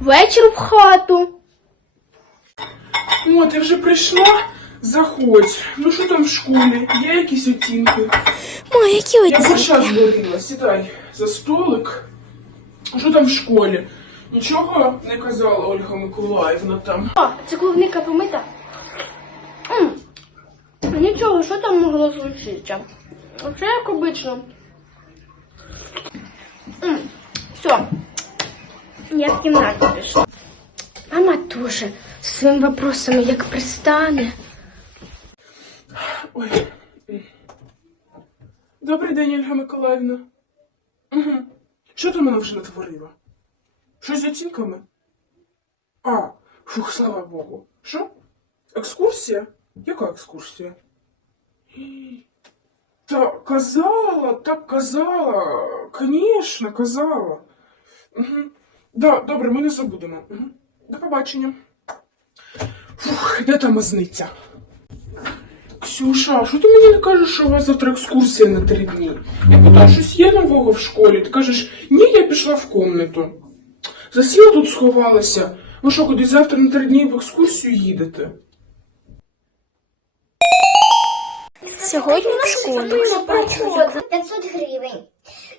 вечір в хату. О, ти вже прийшла? Заходь. Ну що там в школі? Є якісь оцінки? Ой, які Я оці. борща зварила. Сідай за столик. Що там в школі? Нічого не казала Ольга Миколаївна там. О, це клубника помита. М, Нічого, що там могло случитися? Все як обично. Все. Я в кімнату пішла. Мама тоже з своїми вопросами як пристане. Ой. Добрий день, Ольга Миколаївна. Угу. Що там вона вже натворила? Щось з оцінками? А, фух, слава Богу. Що? Екскурсія? Яка екскурсія? Та казала, так казала. Конечно, казала. Угу. Да, добре, ми не забудемо. До побачення. Фух, де та мазниця? Ксюша, що ти мені не кажеш, що у вас завтра екскурсія на три дні? Я питаю, щось є нового в школі? Ти кажеш, ні, я пішла в комнату. Засіла тут сховалася. Ви що, кудись завтра на три дні в екскурсію їдете? Сьогодні в школі. 500 гривень.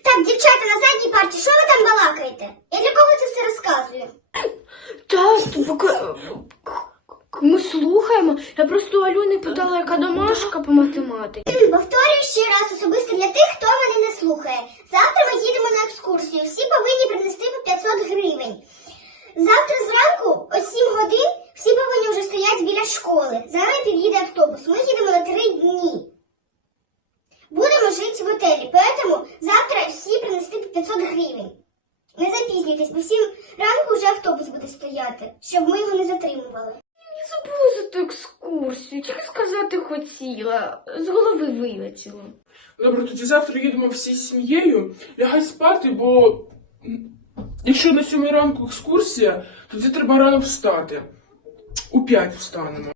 Так, дівчата, на задній парті, що ви там балакаєте? Я для кого це все розказую? Так, поки- ми слухаємо. Я просто Альоні питала, яка домашка по математиці. Повторюю ще раз особисто для тих, хто мене не слухає. Завтра ми їдемо на екскурсію. Всі повинні принести по 500 гривень. Завтра зранку о 7 годин всі повинні вже стояти біля школи. За нами під'їде автобус. Ми їдемо на 3 дні. Будемо готелі, тому завтра всі принести по 500 гривень. Не запізнюйтесь, бо всім ранку вже автобус буде стояти, щоб ми його не затримували. Я забула за ту екскурсію, тільки сказати хотіла. З голови вилетіло. Добре, тоді завтра їдемо всією сім'єю. Лягай спати, бо якщо на сьомій ранку екскурсія, тоді треба рано встати. У п'ять встанемо.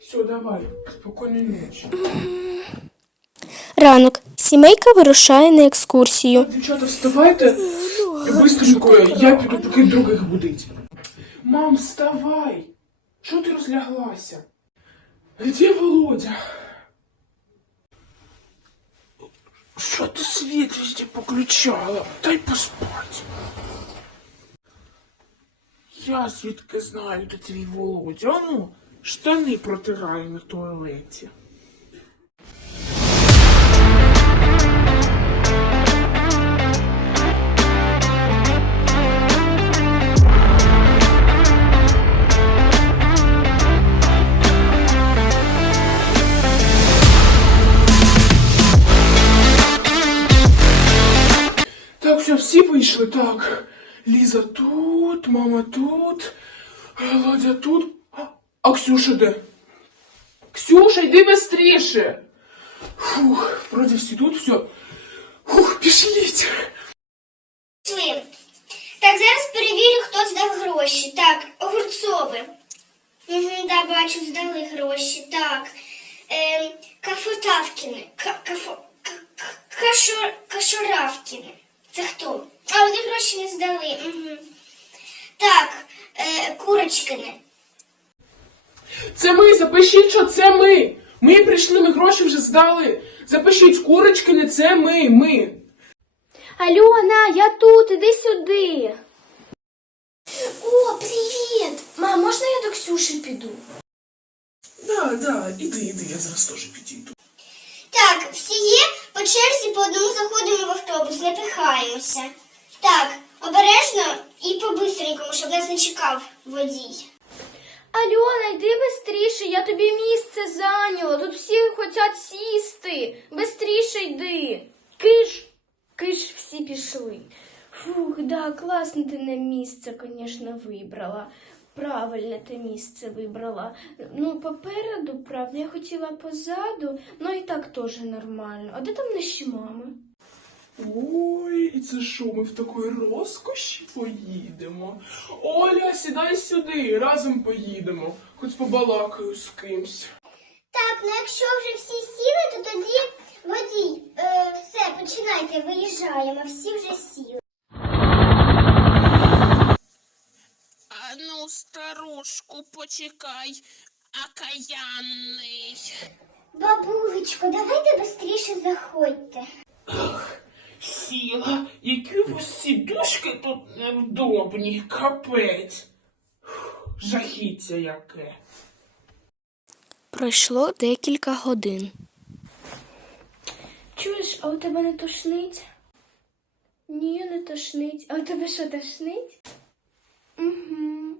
Все, давай. Спокійної ночі. Ранок. Сімейка вирушає на екскурсію. Дівчата, вставайте. Быстренько, я піду, поки других будить. Мам, вставай! Чого ти розляглася? Где Володя? Що ти світ везде поключала? Дай поспать. Я звідки знаю, де твій Володя. А ну, штани протираю на туалеті. Все, всі вийшли, так. Ліза тут, мама тут, Володя тут. А, Ксюша де? Ксюша, йди быстріше. Фух, вроді всі тут, все. Фух, пішліть. Так, зараз перевірю, хто здав гроші. Так, Огурцове. Угу, да, бачу, здали гроші. Так. Ем, Кафотавкіни. Кашоравкіни. Це хто? А, вони гроші не здали. Угу. Так, е, Курочкини. Це ми, запишіть, що це ми. Ми прийшли, ми гроші вже здали. Запишіть, курочки, не це ми, ми. Альона, я тут, іди сюди. О, привіт! Мам, можна я до Ксюші піду? Да, да, іди, іди, я зараз теж підійду. Так, всі є, по черзі по одному заходимо в автобус, не пихаємося. Так, обережно і по-бистренькому, щоб нас не чекав водій. Альона, йди бистріше, я тобі місце зайняла. Тут всі хочуть сісти. Бистріше йди. Киш, киш, всі пішли. Фух, да, класне ти на місце, звісно, вибрала. Правильне ти місце вибрала. Ну, попереду, правда, я хотіла позаду, ну і так теж нормально. А де там наші мами? Ой, і це що, ми в такої розкоші поїдемо? Оля, сідай сюди, разом поїдемо. Хоч побалакаю з кимсь. Так, ну якщо вже всі сіли, то тоді водій, е, все, починайте, виїжджаємо, всі вже сіли. Ану, старушку, почекай, окаянний. Бабулечко, давайте швидше заходьте. Сіла, які у вас сідушки тут невдобні, капець. Фух, Жахіття яке. Пройшло декілька годин. Чуєш, а у тебе не тошнить? Ні, не тошнить. А у тебе що тошнить? Угу.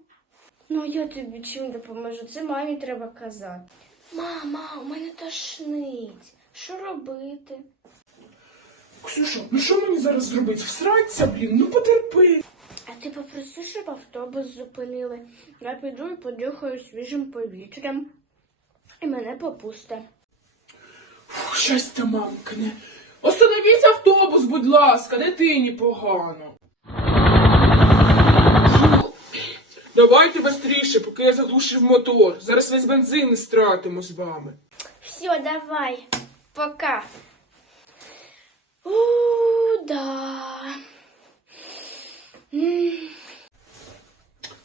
Ну, а я тобі чим допоможу? Це мамі треба казати. Мама, у мене тошнить. Що робити? Ксюша, ну що мені зараз зробити? Всратися, блін, ну потерпи. А ти попроси, щоб автобус зупинили. Я піду і подихаю свіжим повітрям. І мене попусте. Фух, щастя мамкне. Остановіть автобус, будь ласка, дитині погано. Давайте быстріше, поки я заглушив мотор. Зараз весь бензин не стратимо з вами. Все, давай. Пока. У, да.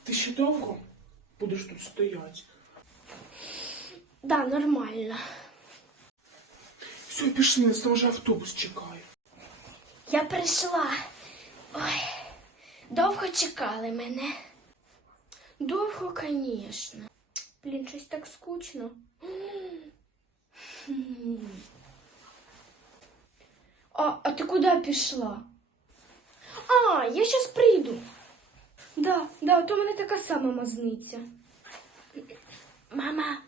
Ти ще довго будеш тут стояти? Да, нормально. Все, пішли, нас там вже автобус чекає. Я прийшла. Ой, довго чекали мене. Довго, звісно. Блін, щось так скучно. А, а ти куди пішла? А, я щас прийду. Да, да, то в мене така сама мазниця. Мама,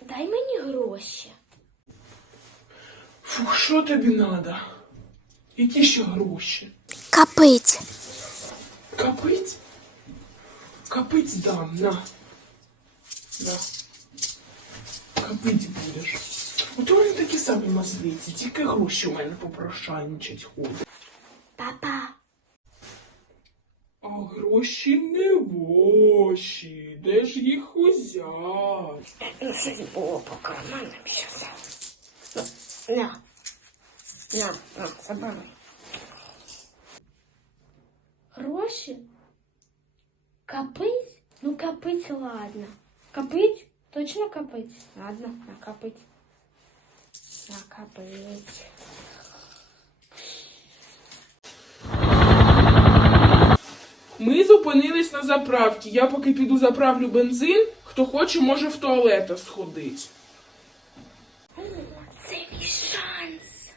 дай мені гроші. Фух, що тобі надо? Які ще гроші? Капить. Капить? Капить дам, на. Да. Капить будеш. Такі самі мазлиці, тільки гроші у мене попрошайничать ходять. Папа. А гроші не ваші. Де ж їх узяти? Ну, щось було по карманам сейчас. На. На, на, забирай. Гроші? Капить? Ну, капить, ладно. Капить? Точно капить? Ладно, накапить. Накапить. Ми зупинились на заправці. Я поки піду заправлю бензин, хто хоче, може в туалет сходить. Це мій шанс.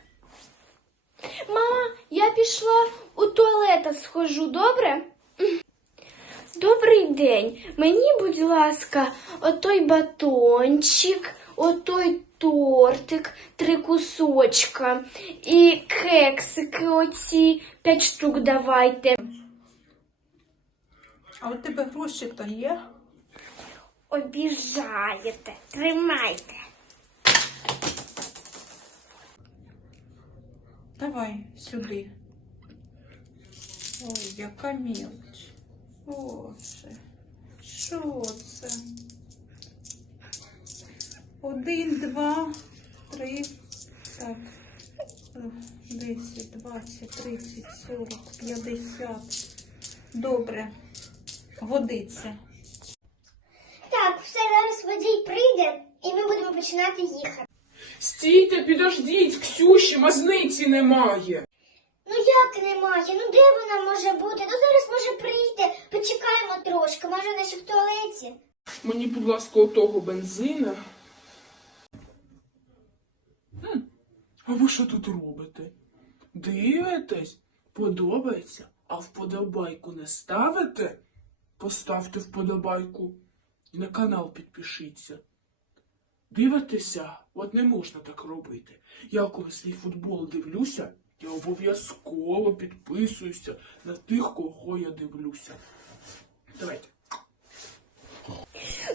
Мама, я пішла у туалет схожу, добре? Добрий день. Мені, будь ласка, отой батончик, отой тортик, три кусочка і кексики оці, п'ять штук давайте. А у тебе гроші то є? Обіжаєте, тримайте. Давай сюди. Ой, яка мілоч. Боже, що це? Один, два, три, так. е, Десять, двадцять, тридцять, сорок, п'ятдесят. Добре. Годиться. Так, все зараз водій прийде, і ми будемо починати їхати. Стійте, підождіть, Ксюші, мазниці немає. Ну як немає? Ну де вона може бути? Ну зараз може прийде. Почекаємо трошки, може вона ще в туалеті. Мені, будь ласка, отого бензина. М, А ви що тут робите? Дивитесь? Подобається? А вподобайку не ставите? Поставте вподобайку і на канал підпишіться. Дивитеся? От не можна так робити. Я коли свій футбол дивлюся, я обов'язково підписуюся на тих, кого я дивлюся. Давайте.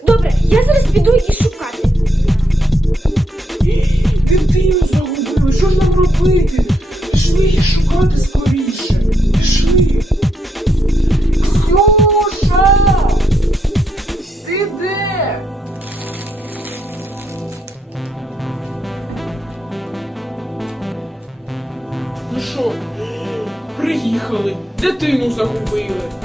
Добре, я зараз піду її шукати. Дитину загубили, що ж нам робити? Пішли її шукати скоріше. Пішли. Ксюша! Ти де? Ну що, приїхали, дитину загубили.